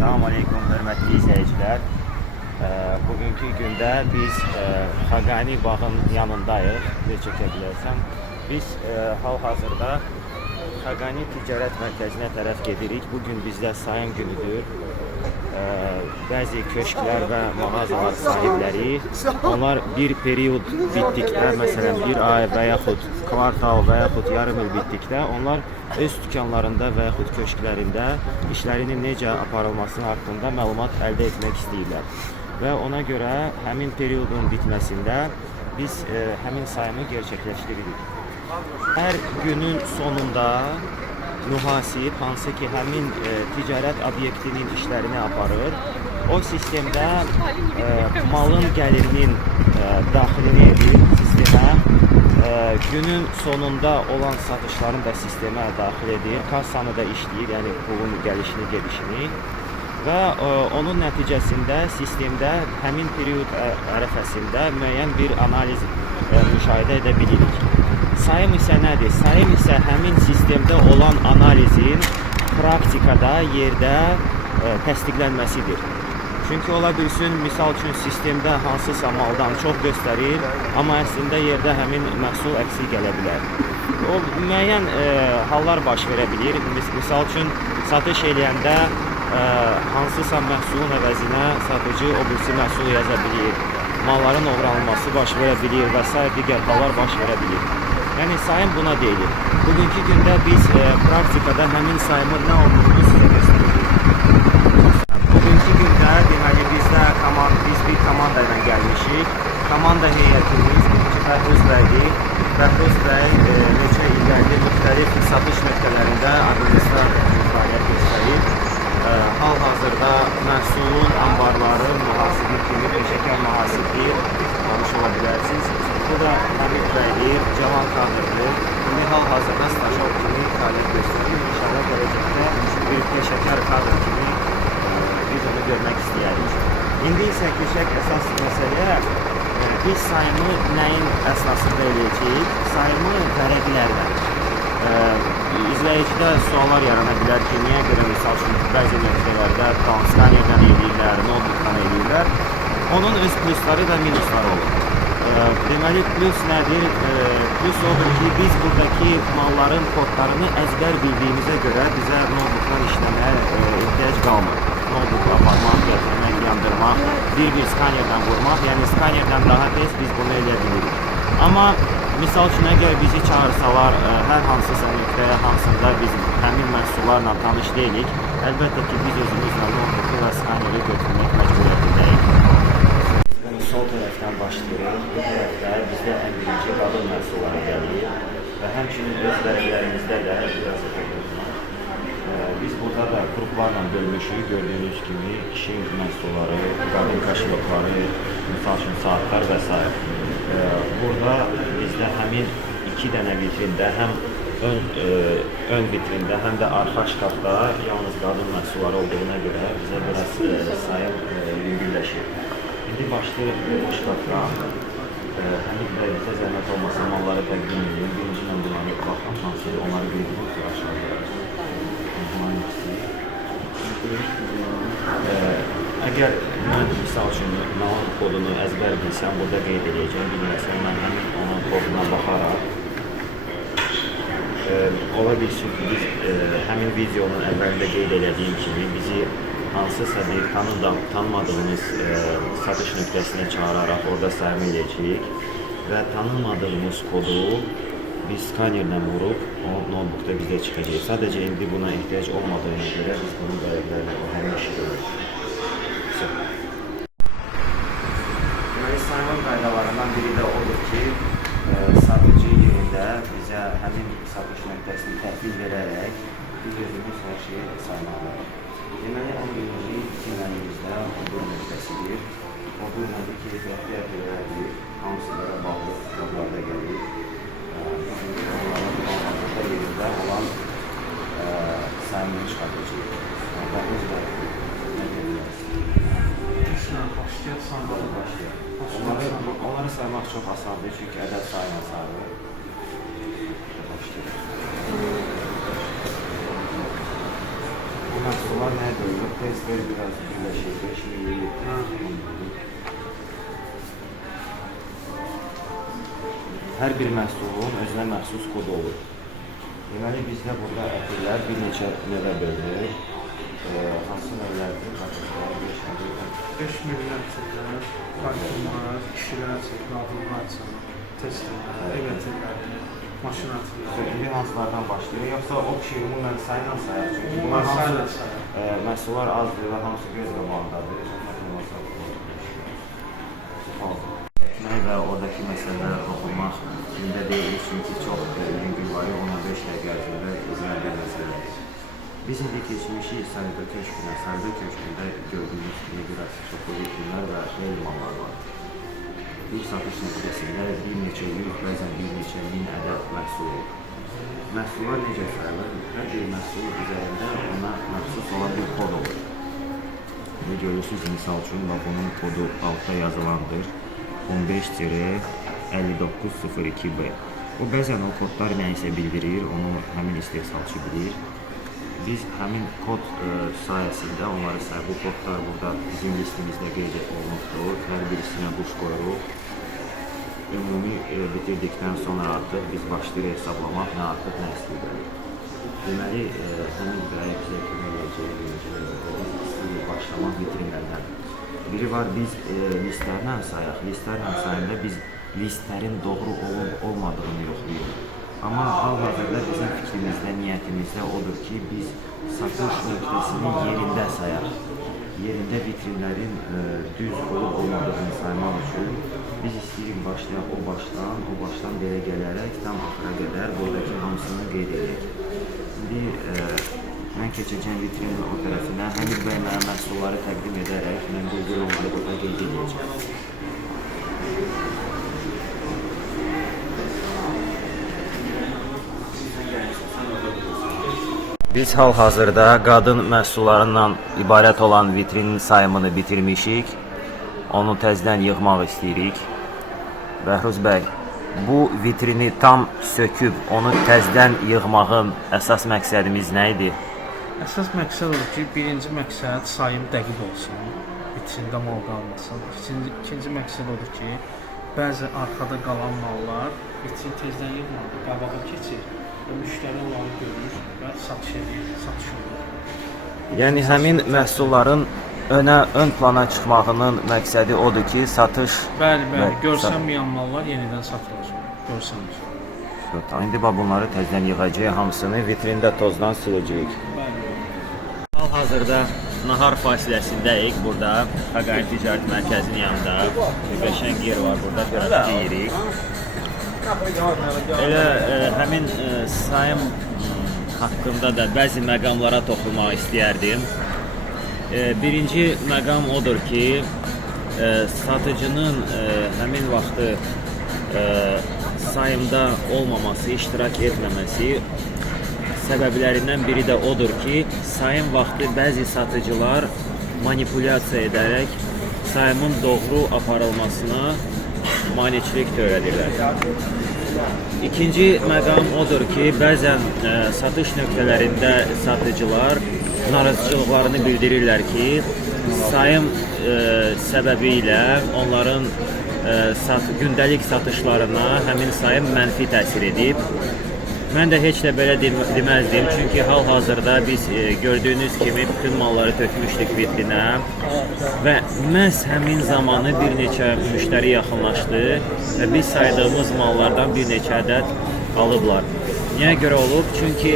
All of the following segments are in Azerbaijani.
Salam aleyküm hörmətli izləyicilər. Bugünkü gündə biz Xaqani bağın yanındayıq. Çəkə bilərsən. Biz hal-hazırda Xaqani Ticarət Mərkəzinə tərəf gedirik. Bugün bizdə sayım günüdür. Bəzi köşklər və mağazalar sahibləri, onlar bir period bitdikdə, məsələn bir ay və yaxud kvartal və yaxud yarım il bitdikdə, onlar öz dükanlarında və yaxud köşklərində işlərinin necə aparılması haqqında məlumat əldə etmək istəyirlər. Və ona görə həmin periodun bitməsində biz həmin sayımı gerçəkləşdiririk. Hər günün sonunda mühasib, hansı ki həmin ticarət obyektinin işlərini aparır, o sistemdə malın gəlirinin daxilini edir sistemə, günün sonunda olan satışların da sistemə daxil edir, kassanı da işləyir, yəni pulun gəlişini, gedişini və onun nəticəsində sistemdə həmin period ərəfəsində müəyyən bir analiz müşahidə edə bilirik. Sayım isə nədir? Sayım isə həmin sistemdə olan analizin praktikada, yerdə təsdiqlənməsidir. Çünki ola bilsin, misal üçün sistemdə hansısa maldan çox göstərir, amma əslində yerdə həmin məhsul əksik gələ bilər. O müəyyən hallar baş verə bilir. Misal üçün satış eləyəndə hansısa məhsulun əvəzinə satıcı o birisi məhsul yaza bilir, malların oğranılması baş verə bilir və s. digər hallar baş verə bilir. Yəni sayım buna deyilir. Bugünkü gündə biz praktikada həmin sayımın nə olduğunu sizə göstərəcəyik. Bugünkü gündə deməli biz bir komanda ilə gəlmişik. Komanda heyətimiz Bəhruz bəydir. Bəhruz bəy neçə illərdir müxtəlif satış nöqtələrində administrator fəaliyyət göstərir. Hal-hazırda məhsulun anbarları, mühasibi kimi peşəkar mühasibdir, tanış ola bilərsiniz. Bu da Hamid bəydir, cavan kadrdır. İndi hal-hazırda stajyer kimi fəaliyyət göstərir. İnşallah gələcəkdə bir peşəkar kadr kimi biz onu görmək istəyərik. İndi isə keçək əsas məsələyə. Biz sayımı nəyin əsasında eləyəcəyik? Sayımı vərəqlərlə. İzləyicidə suallar yarana bilər ki, niyə görə misal üçün bəzi nöqtələrdə skanerdən eləyirlər, notebookdan eləyirlər. Onun öz plusları və minusları olur. Deməli, plus nədir? Plus odur ki, biz buradakı malların kodlarını əzbər bildiyimizə görə bizə notebookdan işləməyə ehtiyac qalmır. Notebookla aparmaq, gətirmək, yandırmaq, bir skanerdən vurmaq, yəni skanerdən daha tez biz bunu eləyə bilirik. Amma misal üçün, əgər bizi çağırsalar, hər hansısa nöqtəyə hansında biz həmin məhsullarla tanış deyilik, əlbəttə ki, biz özümüzlə notebooku və skaneri götürmək məcburiyyətindəyik. Sol tərəfdən başlayırıq. Bu tərəfdə bizdə ən birinci qadın məhsulları gəlir və həmçinin öz vərəqlərimizdə də biz burada da qruplarla bölmüşük. Gördüyünüz kimi kişi məhsulları, qadın kaşalokları, misal üçün saatlar və s. Burada bizdə həmin iki dənə vitrində, həm ön vitrində, həm də arxa şkafda yalnız qadın məhsulları olduğuna görə bizə biraz sayım yüngülləşir. İndi başlayırıq şkafdan. Həmid bəy bizə zəhmət olmasa malları təqdim edin. Birinci mən bunları baxam, hansı onları qeydin ki, aşağıda. Əgər mən misal üçün nağın kodunu əzbər bilsəm, burada qeyd edəcəm. Bilməsəm, mən həmin onun koduna baxaraq ola bilsin ki, biz həmin videonun əvvəlində qeyd edədiyim kimi bizi hansısa bir tanımadığımız satış nöqtəsinə çağıraraq orada sayım edəcəyik və tanımadığımız kodu biz skanerlə vurub o notebookda bizə çıxacaq. Sadəcə indi buna ehtiyac olmadığına görə biz bunu vərəqlərlə həmin işi görürük. Deməli, sayımın qaydalarından biri də odur ki, satıcı yerində bizə həmin satış nöqtəsini təhvil verərək biz özümüz hər şeyi saymalıyıq. Deməli, 11-ci dinləyimizdə obur nöqtəsidir. Obur nədir? Keyfiyyətli ədələrdir. Hamısılara bağlı kitablarda gəlir. Onların hal-hazırda yerində olan sayımını çıxartacaq. Bəhruz bəy, nə deyirsiniz? Başlayaq. Onları saymaq çox asandır, çünki ədəd sayma sayılır. Başlayaq. Bu məhsullar nəyə döyülür? Test verdir biraz birləşir. Şimdi hər bir məhsulun özünə məxsus kodu olur. Deməli, bizdə burada ətirlər bir neçə növə bölünür. Hansı növlərdir? 5 milyon ətirlər, kartonlar, kişilər üçün, qadınlar üçün, testlər, ev ətirləri, maşın ətirləri. İndi hansılardan başlayır? Yoxsa o kişi ümumən sayla sayar? Çünki Bunlar sayla sayar. Məhsullar azdır və hamısı göz qabağındadır. Və oradakı məsələlərə toxunmaq indi deyil, çünki çox yüngül var, 15 dəqiqə ərzində izləyən məsələdir. Biz indi keçmişik Saliba köşkünə. Saliba köşkündə gördüyümüz kimi biraz çoxlu vitrinlər və elmanlar var. Bir satış nöqtəsində bir neçə yüz, bəzən bir neçə min ədəd məhsul olur. Məhsullar necə sayılır? Hər bir məhsul üzərində ona məxsus olan bir kod olur. Və görürsünüz, misal üçün, bunun kodu altta yazılandır. 15-5902B. O bəzən o kodlar nəyisə bildirir, onu həmin istehsalçı bilir. Biz həmin kod sayəsində onları sayır. Bu kodlar burada bizim listimizdə qeyd olunubdur. Hər birisinə quş qoyuruq. Ümumi bitirdikdən sonra artıq biz başlayırıq hesablamaq, nə artıq nə istəyirik. Deməli, həmin bəyə bizə kömək edəcək başlamaq vitrinlərdən. Biri var, biz listlərlə sayaq. Listlərlə sayında biz listlərin doğru olmadığını yoxlayırıq. Amma hal-hazırda bizim fikrimizdə, niyyətimizdə odur ki, biz satış nöqtəsini yerində sayaq. Yerində vitrinlərin düz olub-olmadığını saymaq üçün biz istəyirik başlayaq o başdan belə gələrək tam axıra qədər buradakı hamısını qeyd edək. İndi mən keçəcəm vitrinin o tərəfinə, Həmid bəy mənə məhsulları təqdim edərək, mən quldur onları burada qeyd edəcəm. Biz hal-hazırda qadın məhsullarından ibarət olan vitrinin sayımını bitirmişik. Onu təzədən yığmaq istəyirik. Bəhruz bəy, bu vitrini tam söküb, onu təzədən yığmağın əsas məqsədimiz nə idi? Əsas məqsəd odur ki, birinci məqsəd sayım dəqiq olsun, vitrində mal qalmasın. İkinci məqsəd odur ki, bəzi arxada qalan mallar vitrin tezdən yığmalı, qabağa keçir və müştəri onları görür və satış edir, satış olur. Yəni həmin məhsulların ön plana çıxmağının məqsədi odur ki, satış... Bəli, görsənməyən mallar yenidən satılacaq, görsənmir. İndi bunları təzədən yığacaq, hamısını vitrində tozdan siləcəyik. Hal-hazırda nahar fasiləsindəyik burada, Xaqani Ticarət Mərkəzinin yanında. Qəşəng yer var burada, biraz yeyirik. Elə həmin sayım haqqında da bəzi məqamlara toxunmaq istəyərdim. Birinci məqam odur ki, satıcının həmin vaxtı sayımda olmaması, iştirak etməməsi səbəblərindən biri də odur ki, sayım vaxtı bəzi satıcılar manipulyasiya edərək sayımın doğru aparılmasına maneçilik törədirlər. İkinci məqam odur ki, bəzən satış nöqtələrində satıcılar narazıçılıqlarını bildirirlər ki, sayım səbəbi ilə onların gündəlik satışlarına həmin sayım mənfi təsir edib. Mən də heç də belə deməzdim, çünki hal-hazırda biz gördüyünüz kimi bütün malları tökmüşdük vitrinə və məhz həmin zamanı bir neçə müştəri yaxınlaşdı və biz saydığımız mallardan bir neçə ədəd alıblar. Niyə görə olub? Çünki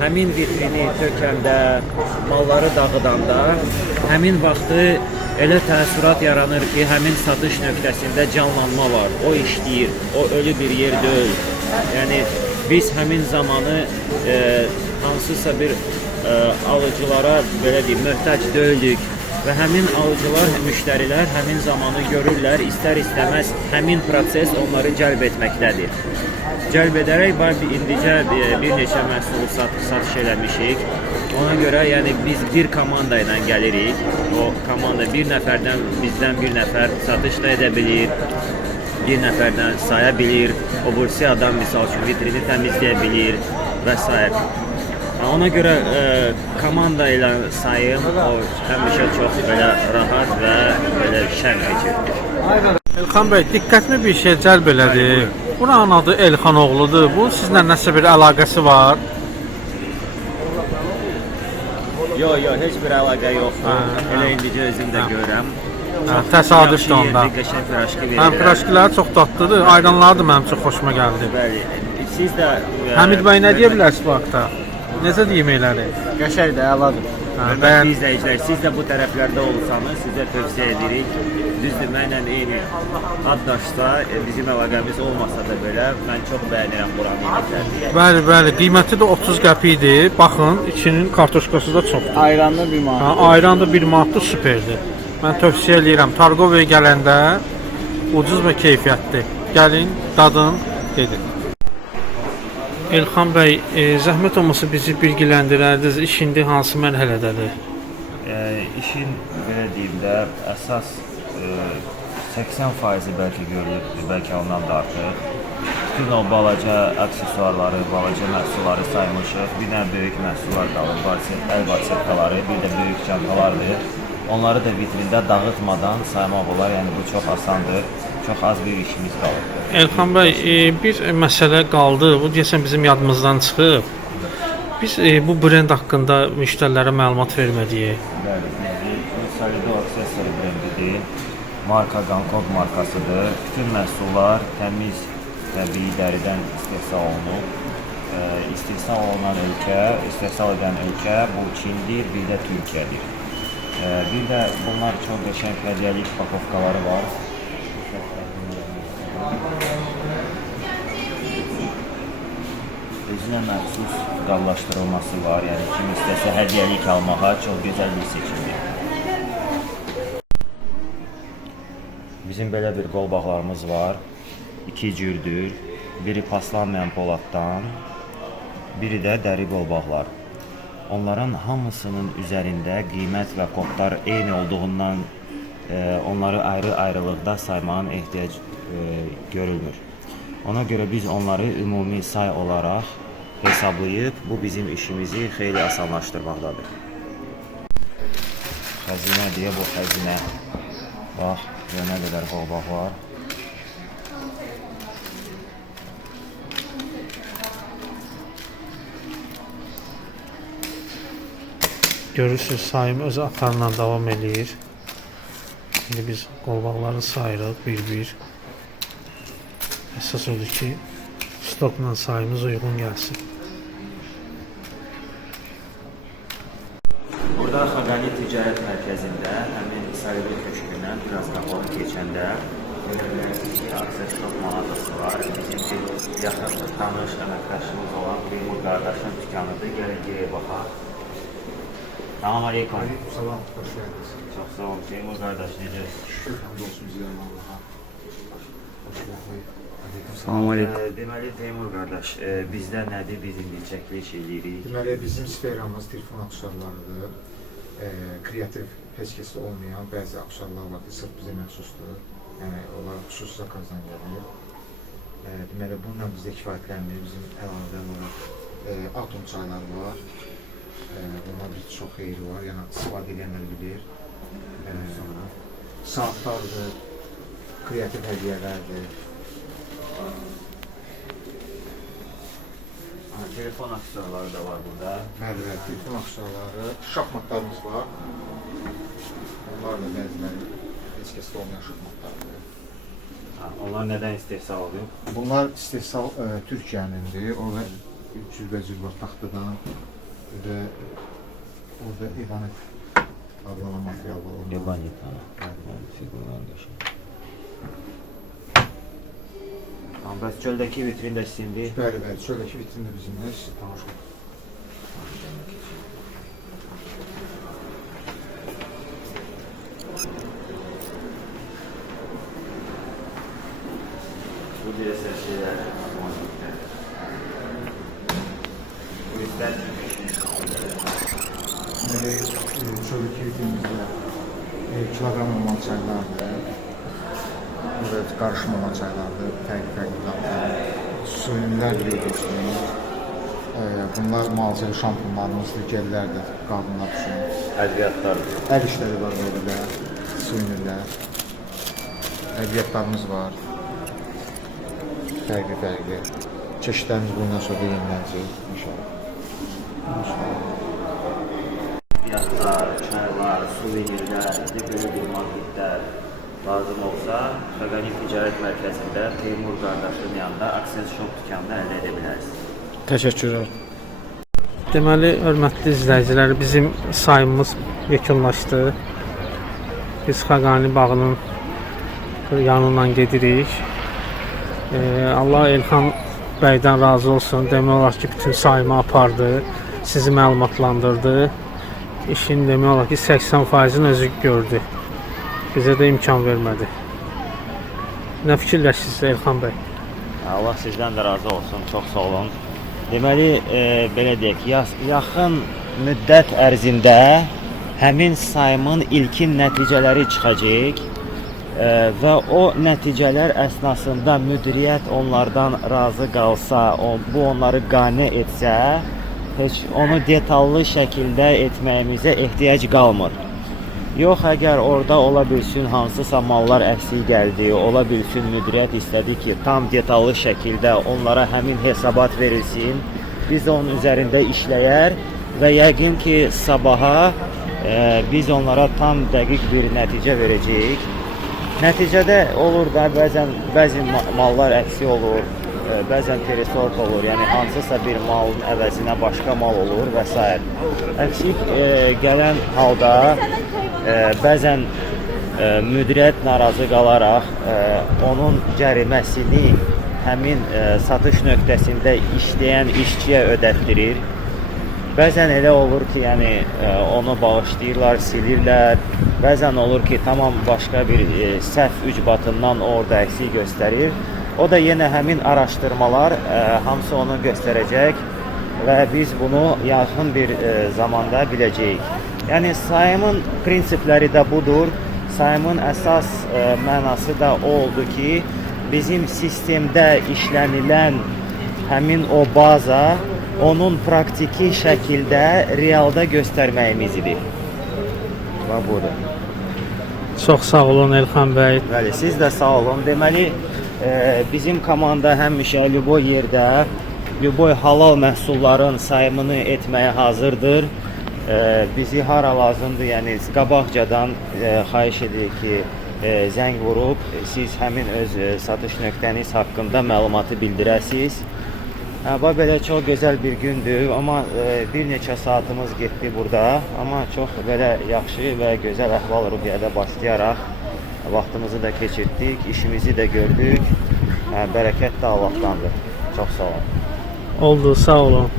həmin vitrini tökəndə, malları dağıdanda həmin vaxtı elə təəssürat yaranır ki, həmin satış nöqtəsində canlanma var, o işləyir, o ölü bir yer deyil. Yəni, biz həmin zamanı hansısa bir alıcılara belə deyim, möhtac deyildik və həmin alıcılar, müştərilər həmin zamanı görürlər, istər-istəməz həmin proses onları cəlb etməkdədir. Cəlb edərək indicə bir neçə məhsulu satış eləmişik. Ona görə yəni biz bir komanda ilə gəlirik. O komanda bir nəfərdən, bizdən bir nəfər satış da edə bilir. Bir nəfərdən saya bilir, o birisi adam misal üçün vitrini təmizləyə bilir və s. Ona görə komanda ilə sayım o həmişə çox belə rahat və belə şən keçir. Elxan bəy, diqqətimi bir şey cəlb elədi. Buranın adı Elxan oğludur. Bu sizlə nəsə bir əlaqəsi var? Yox, heç bir əlaqə yoxdur. Elə indicə özüm də görürəm. Təsadüfdür onda. Qəşəng piraşki verirlər. Həm piraşkiləri çox dadlıdır. Ayranları da mənim çox xoşuma gəldi. Bəli. Siz də Həmid bəy nə deyə bilərsiniz bu haqda? Necə yeməkləri? Qəşəngdir, əladır. Hörmətli izləyicilər, siz də bu tərəflərdə olsanız, sizə tövsiyə edirik. Düzdür, mənlə eyni addaşsa, bizim əlaqəmiz olmasa da belə, mən çox bəyənirəm buranın yeməklərini. Bəli, bəli, qiyməti də 30 qəpikdir. Baxın, içinin kartoşkası da çoxdur. Ayranlı bir manat. Ayran da 1 manatdır, süperdir. Mən tövsiyə edirəm. Targovaya gələndə ucuz və keyfiyyətli. Gəlin, dadın, gedin. Elxan bəy, zəhmət olmasa bizi bilgiləndirərdiniz, iş indi hansı mərhələdədir? İşin belə deyim də, əsas 80% bəlkə görülür, bəlkə ondan da artıq. Bütün o balaca aksesuarları, balaca məhsulları saymışıq. Bir dənə böyük məhsullar qalır, əl barsetkaları, bir də böyük çantalardır. Onları da vitrində dağıtmadan saymaq olar, yəni bu çox asandır. Çox az bir işimiz qalır. Elxan bəy, bir məsələ qaldı. Bu deyəsən bizim yadımızdan çıxıb. Biz bu brend haqqında müştərilərə məlumat verməliyik. Bəli, bu Solido Accessory brendidir. Marka Gankong markasıdır. Bütün məhsullar təmiz, təbii dəridən istehsal olunub. İstehsal olunan ölkə, istehsal edən ölkə bu Çindir, bir də Türkiyədir. Bir də bunlar çox qəşəng hədiyyəlik pakovkaları var. Özünə məxsus qallaşdırılması var, yəni kim istəsə hədiyyəlik almağa çox gözəl bir seçimdir. Bizim belə bir qolbaqlarımız var, 2 cürdür, biri paslanmayan poladdan, biri də dəri qolbaqlar. Onların hamısının üzərində qiymət və kodlar eyni olduğundan onları ayrı-ayrılıqda saymağın ehtiyac görülmür. Ona görə biz onları ümumi say olaraq hesablayıb, bu bizim işimizi xeyli asanlaşdırmaqdadır. Xəzinə deyə bu xəzinə. Bax, nə qədər qolbaq var. Görürsünüz, sayım öz atarla davam edir. Şimdi biz qolbaqları sayırıq bir-bir. Əsas odur ki, stokla sayımız uyğun gəlsin. Burada Xaqani Ticarət Mərkəzində həmin Solido köşkündən biraz qabağa keçəndə Access Shop mağazası var. Bizim bir yaxın tanış əməkdaşımız olan Teymur qardaşın dükanıdır. Gəlin girək baxaq. Salam aleykum. Salam, hoş geldiniz. Çox sağ olun Teymur qardaş, necəsiniz? Hamdolsun bizlərə Allah'a. Salam aleykum. Deməli Teymur qardaş, bizdə nədir? Biz indi çəkiliş edirik. Deməli, bizim sferamız telefon aksesuarlarıdır. Kreativ heç kəsdə olmayan bəzi aksesuarlar var ki, sırf bizə məxsusdur. Yəni, onlar xüsusi zakazdan gəlir. Deməli, bununla bizdə kifayətlənmir. Bizim əlavə olaraq atom çayları var. Bunlar bir çox xeyri var, yəni istifadə edənlər bilir. Saatlardır, kreativ hədiyyələrdir. Telefon aksesuarları da var burada. Bəli, telefon aksesuarları, şahmatlarımız var. Onlar da bəziləri heç kəsdə olmayan şahmatlardır. Onlar nədən istehsal oluyor? Bunlar istehsal Türkiyənindir. Orada cürbəcür var taxtadan və orada ebanet adlanan material var. Ebanet, figurlar qəşəng. Bəs çöldəki vitrin də sizindir. Bəli, çöldəki vitrin də bizimlə sizi tanış olun. Bu deyəsə şeylər. Bu yüzden Çöldəki vitrinimizdə kiloqram olan çaylardır. Burada qarışım olan çaylardır, fərqli dadlar. Suyunlar biliyorsunuz. Bunlar müalicəvi şampunlarımızdır, gellərdir, qadınlar üçün. Ədviyyatlar. Əl işləri var burada, suyunurlar. Ədviyyatlarımız var. Fərqli. Çeşidlərimiz bundan sonra yenilənəcək inşallah. Ədviyyatlar, çaylar, suvenirlər, belə bir marketlər lazım olsa, Xaqani Ticarət Mərkəzində Teymur qardaşın yanında Access Shop dükanını əldə edə bilərsiniz. Təşəkkür edirəm. Deməli, hörmətli izləyicilər, bizim sayımız yekunlaşdı. Biz Xaqani bağının yanından gedirik. Allah Elxan bəydən razı olsun. Demək olar ki, bütün sayımı apardı, sizi məlumatlandırdı. İşin demək olar ki, 80%-ni özü gördü. Bizə də imkan vermədi. Nə fikirləşirsiniz Elxan bəy? Allah sizdən də razı olsun, çox sağ olun. Deməli, belə deyək, yaxın müddət ərzində həmin sayımın ilkin nəticələri çıxacaq və o nəticələr əsnasında müdiriyyət onlardan razı qalsa, bu onları qane etsə, heç onu detallı şəkildə etməyimizə ehtiyac qalmır. Yox, əgər orada ola bilsin hansısa mallar əksik gəldi, ola bilsin müdiriyyət istədi ki, tam detallı şəkildə onlara həmin hesabat verilsin, biz onun üzərində işləyər və yəqin ki, sabaha biz onlara tam dəqiq bir nəticə verəcəyik. Nəticədə olur da, bəzi mallar əksik olur, bəzən teresort olur, yəni hansısa bir malın əvəzinə başqa mal olur və s. Əksik gələn halda bəzən müdiriyyət narazı qalaraq onun cəriməsini həmin satış nöqtəsində işləyən işçiyə ödətdirir. Bəzən elə olur ki, yəni onu bağışlayırlar, silirlər. Bəzən olur ki, tamam başqa bir səhv ücbatından orada əksik göstərir. O da yenə həmin araşdırmalar hamısı onu göstərəcək və biz bunu yaxın bir zamanda biləcəyik. Yəni sayımın prinsipləri də budur. Sayımın əsas mənası da o oldu ki, bizim sistemdə işlənilən həmin o baza onun praktiki şəkildə realda göstərməyimizdir. Və budur. Çox sağ olun Elxan bəy. Bəli, siz də sağ olun. Deməli, bizim komanda həmişə lüboy yerdə, lüboy halal məhsulların sayımını etməyə hazırdır. Bizi hara lazımdır, yəni qabaqcadan xahiş edirik ki, zəng vurub, siz həmin öz satış nöqtəniz haqqında məlumatı bildirəsiniz. Belə çox gözəl bir gündür, amma bir neçə saatımız getdi burada. Amma çox belə yaxşı və gözəl əhval-ruhiyyədə başlayaraq vaxtımızı da keçirtdik, işimizi də gördük. Bərəkət də Allahdandır. Çox sağ olun. Oldu, sağ olun.